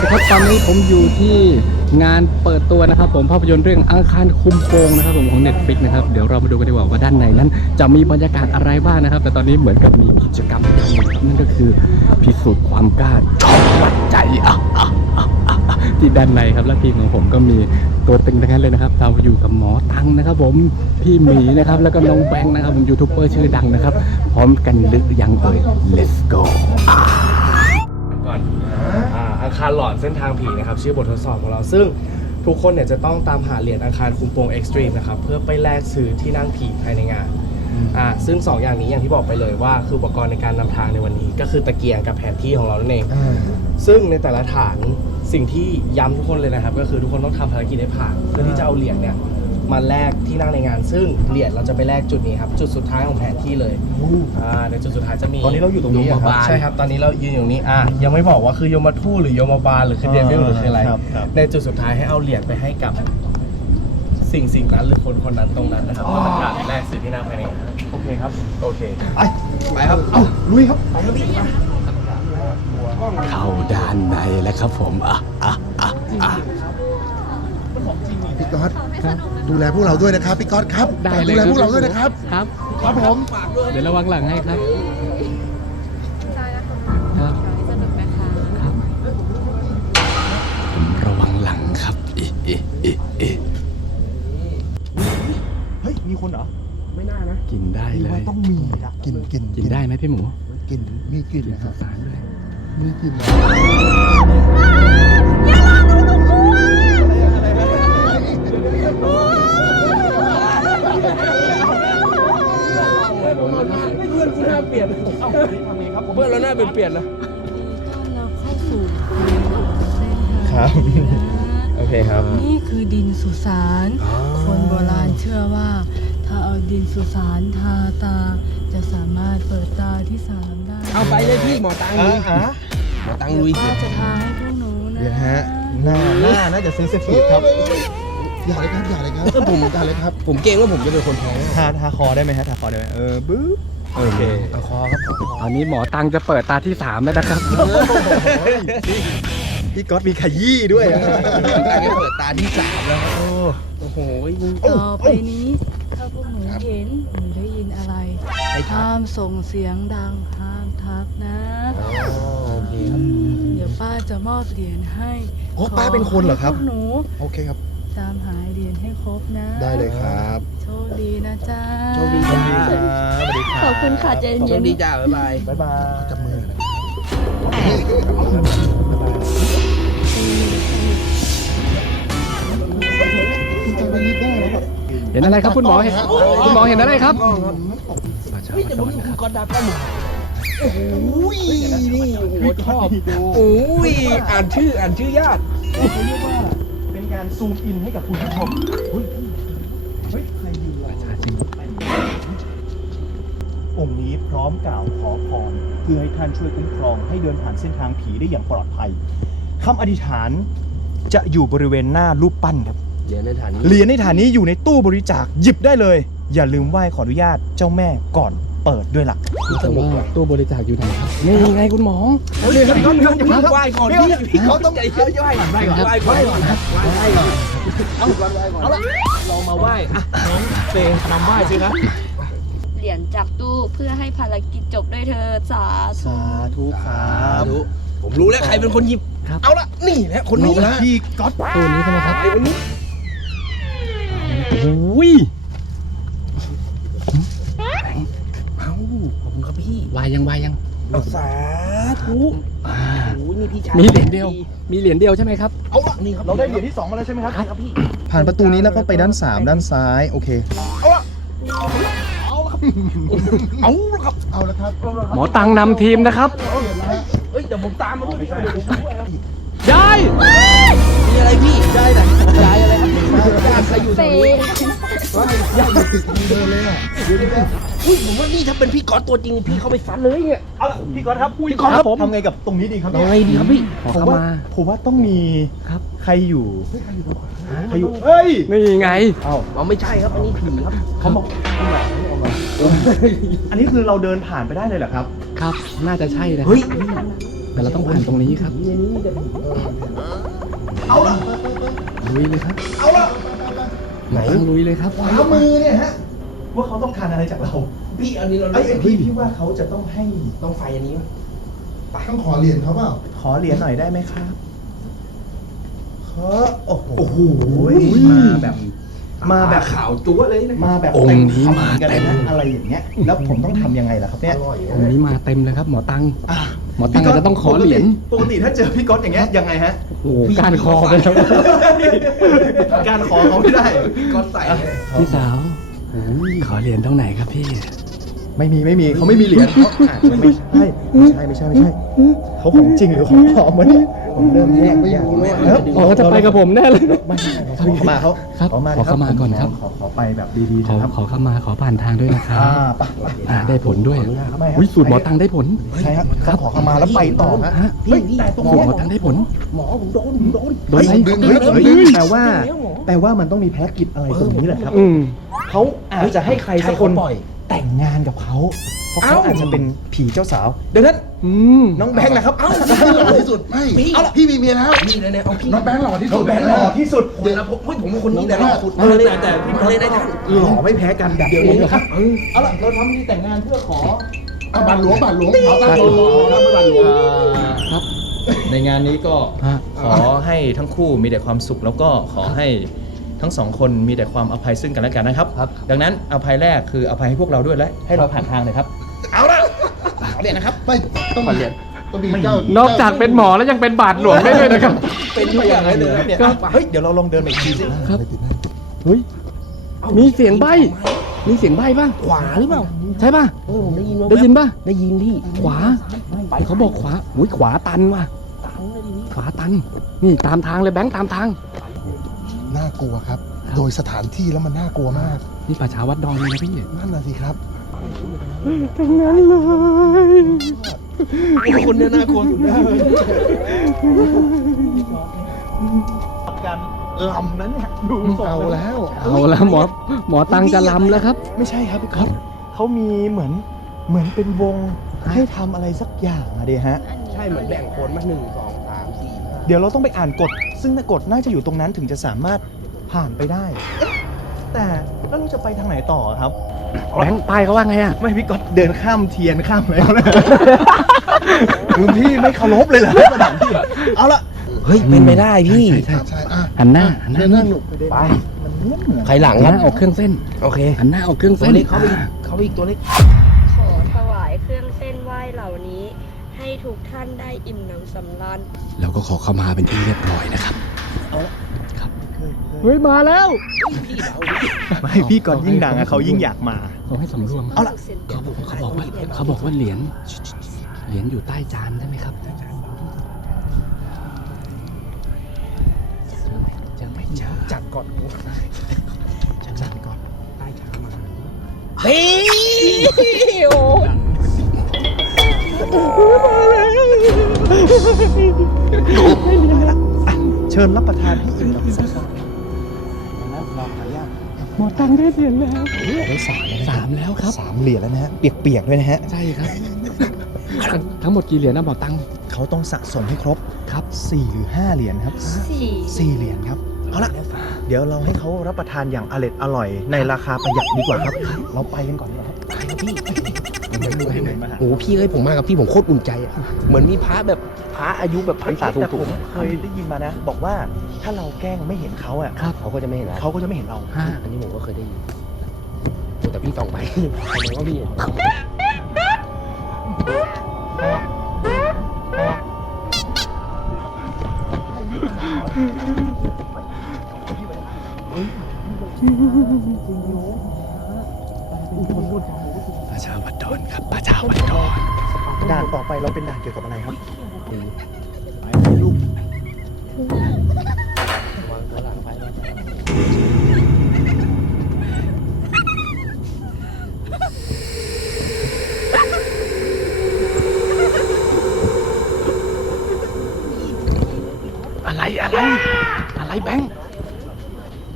วัสดีครับตอนนี้ผมอยู่ที่งานเปิดตัวนะครับ ผมภาพยนตร์เรื่องอังคารคุมโปงนะครับผมของ Netflix นะครับเดี๋ยวเรามาดูกันดีกว่าว่าด้านในนั้น จะมีบรรยากาศอะไรบ้างนะครับ แต่ตอนนี้เหมือนกับมีกิจกรรมอย่างหนึ่งครับนั่นก็คือพิสูจน์ความกล้าชอกวัดใจอะอะอะอะอะที่ด้านในครับและทีมของผมก็มีตัวตึงทั้งนั้นเลยนะครับเราอยู่กับหมอตังนะครับ ผมพี่หมีนะครับแล้วก็น้องแบงค์นะครับผมยูทูบเบอร์ชื่อดังนะครับ พร้อมกันหรือยังเอ่ย let's go คารหลอนเส้นทางผีนะครับชื่อบททดสอบของเราซึ่งทุกคนเนี่ยจะต้องตามหาเหรียญอังคารคุมโปงเอ็กซ์ตรีมนะครับเพื่อไปแลกซื้อที่นั่งผีภายในงานอ่าซึ่ง2อย่างนี้อย่างที่บอกไปเลยว่าคืออุปกรณ์ในการนำทางในวันนี้ ก็คือตะเกียงกับแผนที่ของเรานั่นเอง ซึ่งในแต่ละฐานสิ่งที่ย้ำทุกคนเลยนะครับ ก็คือทุกคนต้องทำภารกิจให้ผ่านเพื่อที่จะเอาเหรียญเนี่ย มาแลกที่นั่งในงาน ซึ่งเหรียญเราจะไปแลกจุดนี้ครับ จุดสุดท้ายของแผนที่เลยอ่าในจุดสุดท้ายจะมีตอนนี้เราอยู่ตรงนี้อะครับ ใช่ครับ ตอนนี้เรายืนอยู่ตรงนี้อะยังไม่บอกว่าคือโยมทูตหรือโยมบาลหรือคือเดวิลหรือคืออะไร ครับครับ ในจุดสุดท้ายให้เอาเหรียญไปให้กับสิ่งสิ่งนั้นหรือคนคนนั้นตรงนั้นนะครับแล้วประกาศแรกสื่อที่หน้าภายในงานโอเคครับ โอเค ไปไปครับ เอ้าลุยครับ ไปครับพี่เข้าด้านในแล้วครับผม อะอะอะอะพี่ ก๊อตดูแลพวกเราด้วยนะครับพี่ก๊อตครับได้เลยดูแลพวกเราด้วยนะครับ ครับ ครับผม เดี๋ยวระวังหลังให้ครับ ใช่นะคะครับสนุกนะคะ ครับผมระวังหลังครับ เอ๊ะเอ๊ะเอ๊ะเอ๊ะเฮ้ย มีคนเหรอกินได้เลยต้องมีนะกินกินกินได้ไหมพี่หมูกินมีกลิ่นนะครับสารด้วย มีกลิ่น เพื่อนเราหน้าเปลี่ยนๆนะต้อนรับเข้าสู่ครับ โอเคครับ นี่คือดินสุสาน คนโบราณเชื่อว่า ถ้าเอาดินสุสานทาตา จะสามารถเปิดตาที่สามได้ เอาไปเลยพี่หมอตังอ่าลุยอ่าหมอตังลุยป้าจะทาให้พวกหนูนะเดี๋ยวฮะหน้าหน้าน่าจะเซนซิทีฟครับ อย่าเลยครับอย่าเลยครับผมอย่าเลยครับ ผมเกรงว่าผมจะเป็นคนแพ้ทาทาคอได้ไหมฮะทาคอได้ไหมเออบึ๊บโอเคเอาคอครับผมตอนนี้หมอตังจะเปิดตาที่สามแล้วนะครับพี่ก๊อตมีขยี้ด้วยอะตังจะเปิดตาที่สามแล้วครับโอ้โอ้โหต่อไปนี้ถ้าพวกหนูเห็นหรือได้ยินอะไรห้ามส่งเสียงดังห้ามทักนะโอเคครับเดี๋ยวป้าจะมอบเหรียญให้โอ้ป้าเป็นคนเหรอครับพวกหนูโอเคครับ ตามหาเหรียญให้ครบนะ ได้เลยครับโชคดีนะจ๊ะโชคดีสวัสดีครับสวัสดีครับขอบคุณค่ะเจนโชเย็คนดีจ้าบ๊ายบายบ๊ายบายจับมือหน่อยเห็นอะไรครับคุณหมอเห็นคุณหมอเห็นอะไรครับประชาชนนะครับอุ้ยนี่โอ้โหชอบโอ้ยอ่านชื่ออ่านชื่อญาติเขาเรีย การซูมอินให้กับคุณผู้ชมเฮ้ยเฮ้ยใครยืนล่ะระชาชนองค์นี้พร้อมกล่าวขอพรเพื่อให้ท่านช่วยคุ้มครองให้เดินผ่านเส้นทางผีได้อย่างปลอดภัยคำอธิษฐานจะอยู่บริเวณหน้ารูปปั้นครับเดี๋ยวในฐานนี้เหรียญในฐานนี้อยู่ในตู้บริจาคหยิบได้เลย อย่าลืมไหว้ขออนุญาตเจ้าแม่ก่อน เปิดด้วยล่ะแต่ว่าตู้บริจาคอยู่ไหนครับนี่ไงคุณหมอเดี๋ยวพี่พี่พี่ไหว้ก่อนพี่พี่เขาต้องใจเย็นไหว้ก่อนไหว้ก่อนไหว้ก่อนไหว้ก่อนเอาเอาละเรามาไหว้อะน้องเฟย์นำไหว้สินะเหรียญจากตู้เพื่อให้ภารกิจจบด้วยเธอสาธุสาธุครับรู้ผมรู้แล้วใครเป็นคนหยิบครับเอาละนี่แหละคนนี้ละพี่ก๊อตตู้นี้ใช่ไหมครับไอ้คนนี้โอ้ยเอาขอบ คุณครับพี่วายยังวายยังเอาสาธุอ่า โอ้ยนี่พี่ชายมีเหรียญเดียว มีเหรียญเดียวใช่ไหมครับ เอาละนี่ครับเราได้เหรียญที่สองมาแล้วใช่ไหมครับครับพี่ผ่านประตูนี้แล้วก็ไปด้านสามด้านซ้าย โอเค เอาละเอาละครับเอาละครับหมอตังนำทีมนะครับเอ้ยเดี๋ยวผมตามมาด้วยเดี๋ยวผมด้วยครับยามีอะไรพี่ได้ไหนได้อะไรครับได้ใครอยู่เฟตรงนี้ อุ้ยผมว่านี่ถ้าเป็นพี่ก๊อตตัวจริงพี่เข้าไปฟันเลยเนี่ยเอาล่ะพี่ก๊อตครับพี่ก๊อตครับผมทำไงกับตรงนี้ดีครับเอาไงดีครับพี่ขอผมเข้าว่ามา ผมว่าต้องมีครับ ใครอยู่ใครอยู่เฮ้ยนี่ไงเอ้าเอาไม่ใช่ครับอันนี้ผีครับเขาบอกอันนี้คือเราเดินผ่านไปได้เลยเหรอครับ ครับ น่าจะใช่นะเฮ้ยแต่เราต้องผ่านตรงนี้ครับเอาละลุยเลยครับเอาละ ไหนตั้งลุยเลยครับขวามือเนี่ยฮะว่าเขาต้องการอะไรจากเราพี่อันนี้เราไอ้ไอ้พี่พี่ว่าเขาจะต้องให้ต้องไฟอันนี้มั้ยต้องขอเหรียญเขาเปล่าขอเหรียญหน่อยได้ไหมครับขอโอ้โหมาแบบมาแบบขาวจั๊วเลยนะมาแบบองค์นี้มากันเลเต็ยมนะอะไรอย่างเงี้ย แล้วผมต้องทำยังไงล่ะครับเนี่ยองค์นี้มาเต็มเลยครับ หมอตังอะห มอตังอาจจะต้องขอเหรียญปกติถ้าเจอพี่ก๊อตอย่างเงี้ยยังไงฮะโอ้โหการคอไปแล้วการขอเขาไม่ได้พี่ก๊อตใส่เลยพี่สาวขอเหรียญตรงไหนครับพี่ ไม่มีไม่มีเขาไม่มีเหรียญเขาอาจจะไม่ใช่ไม่ใช่ไม่ใช่ไม่ใช่เขาของจริงหรือของปลอมวะเนี่ย ผมเริ่มแยกไม่ออกแล้วอ๋อจะไปกับผมแน่เลย ไม่ใช่ขอเข้ามาเขาครับขอมาขอเข้ามาก่อนครับ ขอขอไปแบบดีๆขอนะครับขอเข้ามาขอผ่านทางด้วยนะครับอ่าไปอ่าได้ผลด้วยไม่ครับอุ้ยสูตรหมอตังได้ผลใช่ครับต้องขอเข้ามาแล้วไปต่อฮะฮะเฮ้ยแต่ตรงสูตรเนี้ยหมอตังได้ผล หมอผมโดนผมโดนโดนไหมดึงดึงดึงเฮ้ยดึงแปลว่าแปลว่ามันต้องมีภารกิจอะไรตรงนี้แหละครับอืมเขาอาจจะให้ใครสักคนปล่อยแต่งงานกับเขา เพราะเขาเอ้าอาจจะเป็นผีเจ้าสาวดังนั้นอืมน้องแบงค์นะครับ เอ้าหล่อที่สุดไม่พี่พี่มีเมียแล้วนี่เลยเนี่ยเอาพี่น้องแบงค์หล่อที่น้สุองดแบงค์หล่อที่สุด เดี๋ยวนะผมเฮ้ยผมเป็นคนนี้แต่น้เราองขุดเออแต่แต่พี่มาเลยนะท่านหล่อไม่แพ้กันแบบเดี๋ยวนี้นี้คครัรับบเอาล่ะ เราทำพิธีแต่งงานเพื่อขอ เอาบัตรหลวงบัตรหลวงเอาตั้งหลวงเอาบัตรหลวงครับในงานนี้ก็ฮะขอให้ทั้งคู่มีแต่ความสุขแล้วก็ขอให้ ทั้งสองคนมีแต่ความอภัยซึ่งกันและกันนะครับ ครับ ดังนั้นอภัยแรกคืออภัยให้พวกเราด้วยและให้เราผ่านทางเลยครับ เอาละขอเรียนนะครับ ไม่ต้องมีต้องมีเจ้านอกจากเป็นหมอแล้วยังเป็นบาทหลวงได้ด้วยนะครับ เป็นทุกอย่างเลยเนี่ยอะเฮ้ยเดี๋ยวเราลองเดินไปอีกทีสิครับ เฮ้ยมีเสียงใบ มีเสียงใบป่ะขวาหรือเปล่าใช่ป่ะเออผมได้ยินว่าได้ยินป่ะ ได้ยินพี่ขวาเขาบอกขวาอุ้ยขวาตันว่ะขวาตัน นี่ตามทางเลยแบงค์ตามทาง น่ากลัวครับครับ โดยสถานที่แล้วมันน่ากลัวมาก นี่ป่าช้าวัดดอนเลยนะพี่นั่นน่ะสิครับทั้งนั้นเลยคนเนี่ยน่ากลัวสุดแล้วการลำนั้นเนี่ยดูทรงเอาแล้วแล้ว เอาแล้วหมอหมอตังจะลำแล้วครับ ไม่ใช่ครับพี่ครับเขามีเหมือนเหมือนเป็นวงให้ทำอะไรสักอย่างอะเดียฮะ ใช่เหมือนแบ่งคนมาหนึ่งสองสามสี่ห้าเดี๋ยวเราต้องไปอ่านกฎ ซึ่งกฎน่าจะอยู่ตรงนั้นถึงจะสามารถผ่านไปได้เอ๊ะแต่แล้วเราจะไปทางไหนต่อครับ แบงค์ป้ายเขาว่าไงอะ ไม่พี่ก๊อตเดินข้ามเทียนข้ามอะไรเขาเลยคือพี่ไม่เคารพเลยเหรอสถานที่เอาละเฮ้ย เป็นไปได้พี่ ใช่ใช่ใช่อะหันหน้าหันหน้า เดินนั่งหนุกไป มันเหมือนเหมือน ใครหลังหันคหรับ น้าออกเครื่องเส้น โอเค หันหน้าออกเครื่องตัวเส้นเล็กเข้าไปอีกเข้าไปอีกตัวเล็ก ทุกท่านได้อิ่มหนำสำราญแล้วก็ขอเข้ามาเป็นที่เรียบร้อยนะครับครับเฮ้ยมาแล้วไม่พี่ก๊อตยิ่งดังอะเขายิ่งอยากมาเขาให้สำรวมเอาละเขาบอกเขาบอกว่าเขาบอกว่าเหรียญเหรียญอยู่ใต้จานได้ไหมครับยังไม่เจอจัดก่อนจัดก่อนเฮ้ยโอ้ เชิญรับประทานให้อิ่มหนำสำราญนะเราหายากหมอตังได้เหรียญแล้วได้สามแล้วสามแล้วครับสามเหรียญแล้วนะฮะเปียกๆด้วยนะฮะใช่ครับ ทั้งหมดกี่เหรียญนะหมอตังเขาต้องสะสมให้ครบครับ4หรือ5เหรียญครับสี่4เหรียญครับเอาละเดี๋ยวเราให้เขารับประทานอย่างอร่อยอร่อยในราคาประหยัดดีกว่าครับ เราไปกันก่อนดีกว่าครับ โหพี่เอ้ยผมมากับพี่ผมโคตรอุ่นใจอะเหมือนมีพระแบบพระอายุแบบพันศาสูแต่ผมเคยได้ยินมานะ บอกว่าถ้าเราแกล้งไม่เห็นเขาอะครับเขาก็จะไม่เห็นเรา เขาก็จะไม่เห็นเรา อันนี้ผมก็เคยได้ยินแต่พี่ส่องไปแสดงว่าพี่เห็น ชาวัดดอนครับประชาวัดดอนด่านต่อไปเราเป็นด่านเกี่ยวกับอะไรครับไปลูกวางตัวหลังไปอะไรอะไร อะไรแบงค์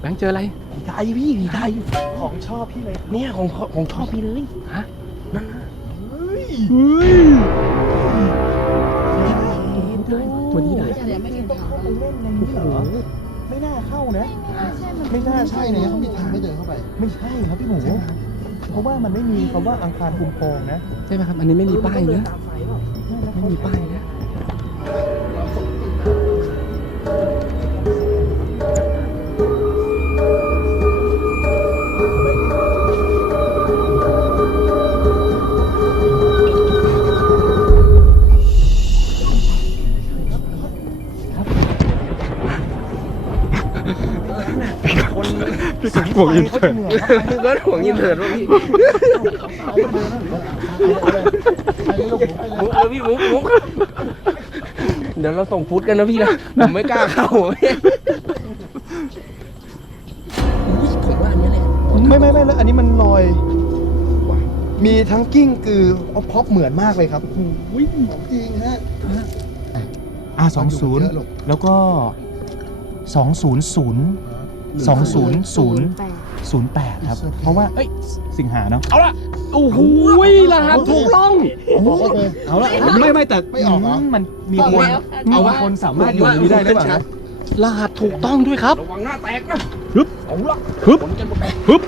แบงค์เจออะไร ผีไทยพี่ผีไทยของชอบพี่เลยเนี่ยของของชอบพี่เลยฮะ วันนี้ไหนไม่ต้องเข้าไปเล่นในหัวไม่น่าใช่ใช่นะเนี่ยเขามีทางไม่เดินเข้าไป ไม่ใช่ครับพี่หมู เพราะว่ามันไม่มีคำว่าอังคารคุมโปงนะ ใช่ไหมครับ อันนี้ไม่มีป้ายนะ ไม่มีป้ายนะ ห่วงอินเตอร์ก็ห่วงยินเถิดว่าพี่มุกแล้วพี่มุกมุกเดี๋ยวเราส่งฟุตกันนะพี่นะผมไม่กล้าเข้าผมว่าอันนี้แหละไม่ไม่ไม่แล้วอันนี้มันลอย มีทั้งกิ้งกือเอาพร็อปเหมือนมากเลยครับของจริงฮะอ่าสองศูนย์เยอะลูกแล้วก็สองศูนย์ศูนย์ สองศูนย์ศูนย์ศูนย์แปดครับ เพราะว่า เอ้ย สิงหาเนาะ เอาละโอ้โหรหัสถูกต้องเอาละไม่ไม่แต่ไม่ออกเหรอ มันมีคนมีคนสามารถอยู่ในนี้ได้หรือเปล่านะรหัสถูกต้องด้วยครับ ระวังหน้าแตกนะฮึบเอาละฮึบ ผลกันหมดแล้วฮึบ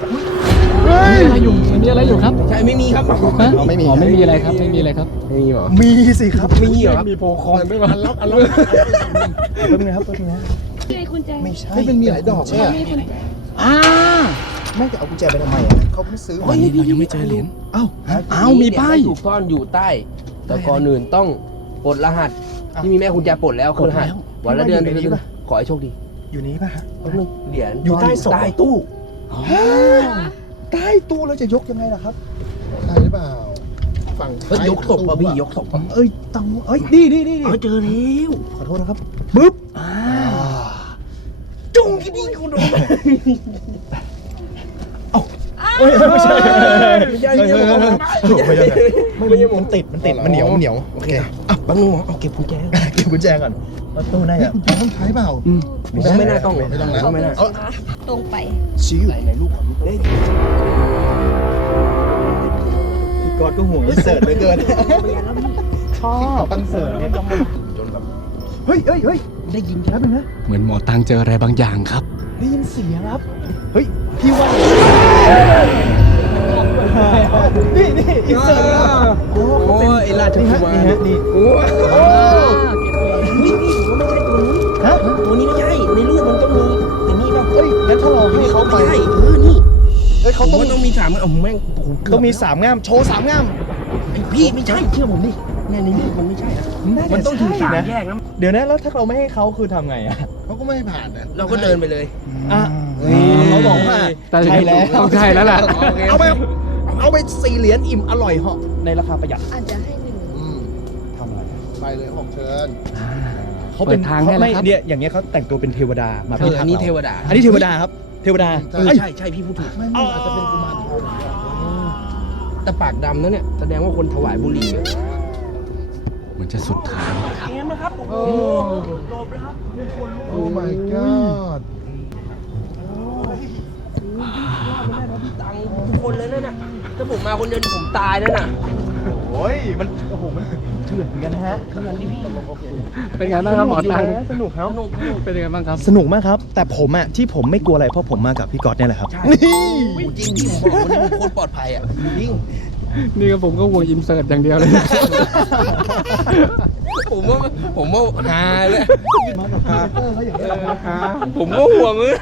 มีอะไรอยู่มีอะไรอยู่ครับใช่ไม่มีครับฮะอ๋อไม่มี อ๋อไม่มีอะไรครับ ไม่มีอะไรครับ ไม่มีเหรอมีสิครับ มีเหรอมีโพคอนด้วยวะอันล็อกอันล็อกแป๊บนึงนะครับแป๊บนึงนะ คุณแจไม่ใช่เฮ้ยมันมีหลายดอกเนี่ยอ่าไม่จะเอากุญแจไปทำไมอะเขาเพิ่งซื้อวันนี้เรายังไม่เจอเหรียญเอ้าอ้าวมีป้ายถูกซ่อนอยู่ใต้ แต่ก่อนอื่นต้องปลดรหัส ที่มีแม่คุณแจปลดแล้วคือรหัสวันละเดือนอยู่ในนี้ปะขอให้โชคดี อยู่นี้ป่ะฮะแป๊บนึงเหรียญอยู่ใต้ศพใต้ตู้ใต้ตู้แล้วจะยกยังไงล่ะครับใช่หรือเปล่าฝั่งเฮ้ยยกศพป่ะพี่ยกศพป่ะเอ้ยตังเอ้ยนี่นี่นี่เออเจอแล้วขอโทษนะครับปึ๊บ จุ้งที่นี่คุณดู เอ้ยไม่ใช่ไม่ใช่ไม่ใช่ผมไม่ใช่ไม่ใช่มันติดมันติดมันเหนียวมันเหนียวโอเคอะแป๊บนึงหมอเอาเก็บกุญแจเก็บกุญแจก่อนประตูน่าจะคุณต้องใช้เปล่าไม่น่าต้องไม่ต้องแล้วไม่น่าเอาตรงไปชี้อยู่ไหนลูกของลูกเอ้ยพี่กอดก็ห่วงอินเสิร์ตเหลือเกินชอบอินเสิร์ตเนี่ยจนแบบเฮ้ยเฮ้ยเฮ้ย ได้ยินแป๊บนึงนะเหมือนหมอตังเจออะไรบางอย่างครับ ได้ยินเสียงครับ เฮ้ย พี่ว่านี่นี่อินเสิร์ตครับโอ้โอ้ยไอ้ราชนี่กุฮะมารนี่ฮะนี่โอ้ยนี่พี่ผมว่าไม่ใช่ตัวนี้ฮะตัวนี้ไม่ใช่ในรูปมันต้องมีแต่นี่ป่ะเฮ้ยงั้นถ้าเราให้เขาไปไม่ใช่เออนี่เฮ้ยเขาเขาต้ต้อองงต้องมีสามโอ้โหแม่งโอ้โหเกืต้ออบงมีสามง่ามโชว์สามง่ามไอ้พี่ไม่ใช่เชื่อผมดิเนี่ยในรูปมันไม่ใช่อะมันต้องถึงสามแยกนะเดี๋ยวนะแล้วถ้าเราไม่ให้เขาคือทำไงอะเขาก็ไม่ให้ผ่านนะเราก็เดินไปเลย อะเขาบอกว่าแต่ใช่แล้วต้องใช่แล้วล่ะ เอาไปเอาไปสี่เหรียญอิ่มอร่อยเหาะในราคาประหยัดอาจจะให้หนึ่งอืมทำอะไรไปเลยผมเชิญเขาเป็นเปิดทางให้แล้วครับไม่เนี่ยอย่างเงี้ยเขาแต่งตัวเป็นเทวดามาเอพิอทัอักนษ์นี้เราเทวดา อันนี้เทวดาครับ เทวดาเออเอ้ยใช่ใช่พี่พูดถูกไม่ไม่อาจจะเป็นกุมารทองแต่ปากดำนั่นเนี่ยแสดงว่าคนถวายบุหรี่อะเหมือนจะสุดทางแล้วครับโอ้ my god ตังค์ทุกคนเลยนั่นน่ะถ้าผมมาคนเดียวนี่ผมตายแล้วน่ะโอ้ยมันโอ้โหมันเถื่อนเหมือนกันนะฮะเป็นไงบ้างครับหมอตังสนุกครับเป็นยังไงบ้างครับ สนุกมากครับ แต่ผมอะที่ผมไม่กลัวอะไรเพราะผมมากับพี่ก๊อตเนี่ยแหละครับใช่นี่โอ้จริงที่ผมบอกวันนี้ผมโคตรปลอดภัยอะจริง นี่ก็ผมก็ห่วงอินเสิร์ตอย่างเดียวเลยผมว่าผมว่าหาเลยมากับพาเตอร์เขาอย่างนี้ยนะผมก็ห่วงเลย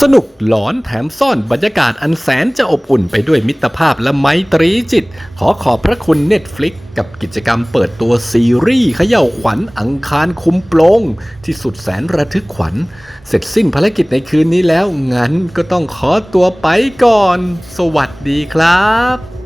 สนุกหลอนแถมซ่อนบรรยากาศอันแสนจะอบอุ่นไปด้วยมิตรภาพและไมตรีจิต ขอขอบพระคุณ Netflix กับกิจกรรมเปิดตัวซีรีส์เขย่าวขวัญอังคารคุมโปลงที่สุดแสนระทึกขวัญ เสร็จสิ้นภารกิจในคืนนี้แล้วงั้นก็ต้องขอตัวไปก่อน สวัสดีครับ